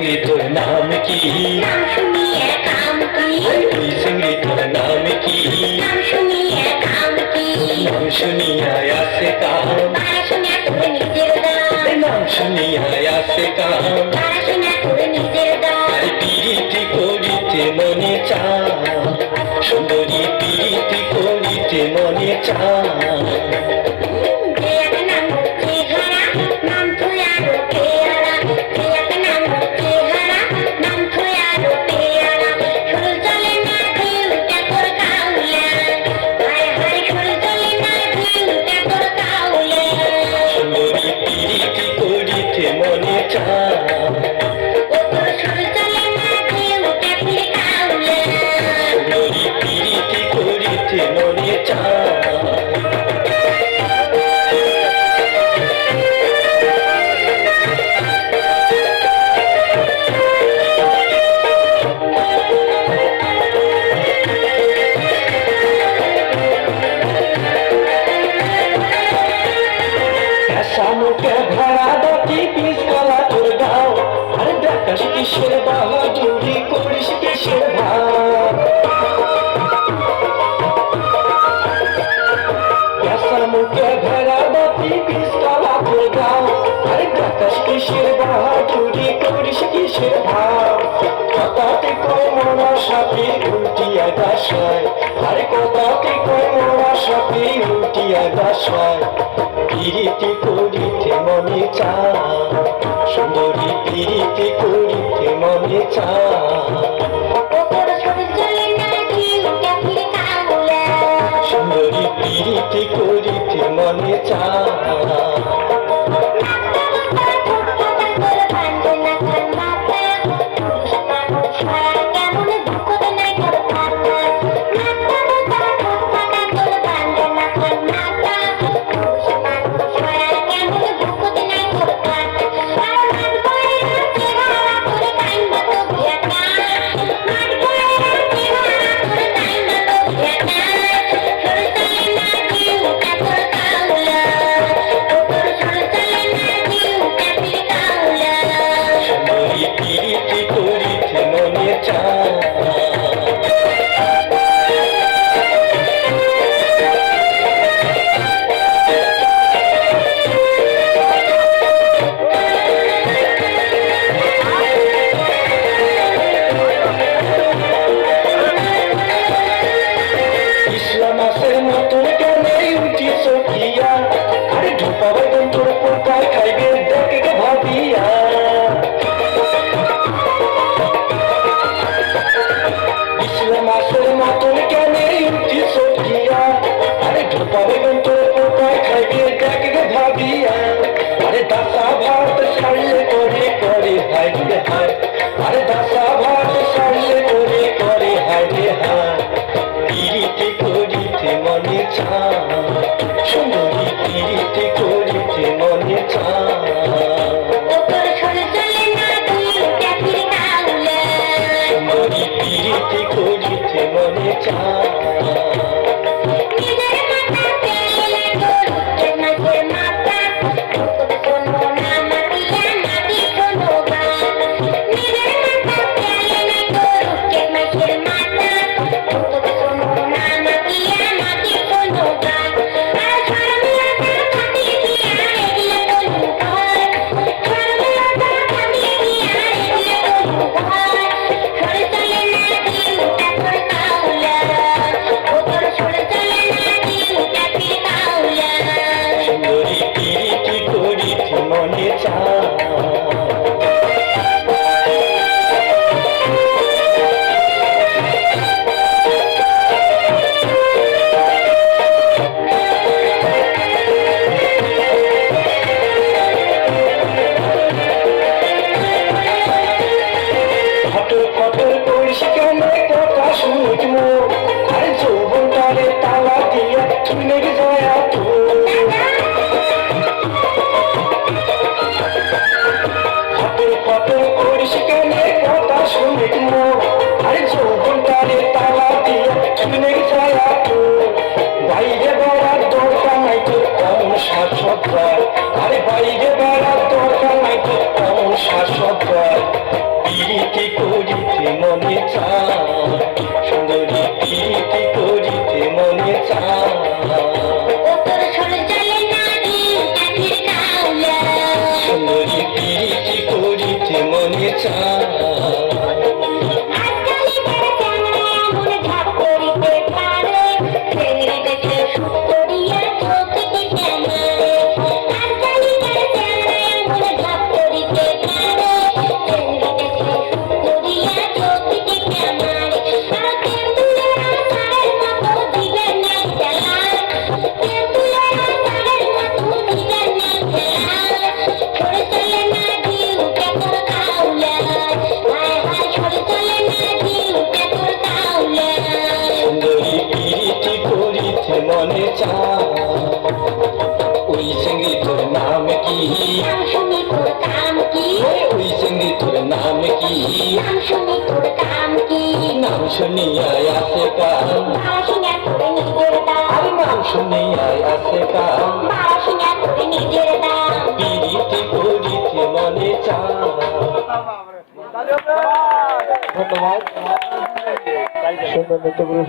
আগে তোর নাম কি? নাম শুনিয়ে কাম কি? তোর নাম কি? নাম শুনিয়ে কাম কি? নাম শুনিয়া আসে কাম, পড়াশোনা করে নিজের দাম। নাম শুনিয়া আসে কাম, পড়াশোনা করে নিজের দাম। প্রীতি করিতে মনে চায়, সুন্দরী প্রীতি করিতে মনে চায়। যে এক নাম চেহারা, নাম থুয়ারো পেয়ারা। যে এক নাম চেহারা, নাম থুয়ারো পেয়ারা। শুরু চলে না ভিউটা তোর কাউলা, হায় হায় শুরু চলে না ভিউটা তোর কাউলা। সুন্দরী প্রীতি করিতে মনে চায়, ও তোর শুরু চলে না ভিউটা ফিরে কাউলা। সুন্দরী প্রীতি করিতে মনে চায়। শামুকে ভরা ডাকি পিস কলা তোর গাও, আরে দেখাস কিসের বাহাদুরি করিস কিসের ভাব। শামুকে ভরা ডাকি পিস কলা তোর গাও, আরে দেখাস কিসের বাহাদুরি করিস কিসের ভাব। কথাতে কয় মরা সাপে উল্টিয়া গাছায়, আরে কথাতে কয় মরা সাপে উল্টিয়া গাছায়। প্রীতি করিতে মনে চায়, সুন্দরী প্রীতি করিতে মনে চায়। ও তোর শুরু চলে না ভিউটা ফিরে কাউলা। সুন্দরী প্রীতি করিতে মনে চায়। সুন্দরী প্রীতি করিতে মনে চায়। ইসলাম মাসের মতন কেন উঠি চকিয়া, আরে ঢোপা বেতন তোর পোকায় খাইবে দেখে ভাবিয়া। ইসলাম মাসের মতন কেন উঠি চকিয়া, আরে ঢোপা বেতন তোর পোকায় খাইবে দেখে ভাবিয়া। আরে দাসা ভাত সারলে করে করে হায় রে হায়, আরে দাসা ভাত সারলে করে করে হায় রে হায়। প্রীতি করিতে মনে চায়, সুন্দরী প্রীতি করিতে মনে চায়। সুন্দরী প্রীতি করিতে মনে চায়। হয় আরে বাইরে বেড়ার দরকার নাই তো কম শাসক হয় পিরিতি করিতে মনে চায় সুন্দরী পিরিতি করিতে মনে চায় তোর ছোট চলে না কাঠির কাউলা সুন্দরী পিরিতি করিতে মনে চায় আজকালি তারা চ্যাংড়া এমন ঝাপ করিতে পারে চ্যাংড়ি দেখে সুন্দরিয়া চোখে কেমারে আজকালি তারা চ্যাংড়া এমন ঝাপ করিতে পারে চ্যাংড়ি দেখে সুন্দরিয়া চোখে কেমারে আর তেঁতুলেরা সারের মতো দিবেন না খেলা তেঁতুলেরা সারের মতো দিবেন না খেলা ছড়ে চলে না জিউটা তোর কাউলা হায় হায় ছড়ে চলে না জিউটা তোর কাউলা সুন্দরী পিরিতি করিতে মনে চায় ওই সঙ্গী তোর নাম কি নাম শুনি তোর কাম কি ওই সঙ্গী তোর নাম কি নাম শুনি তোর কাম কি নাম শুনিয়ায় আসে কান বাসিনা তোর নিজের দাম আরে নাম শুনিয়ায় আসে কান বাসিনা তোর নিজের দাম পিরিতি করিতে মনে চায় ধন্যবাদ সুন্দর নৃত্য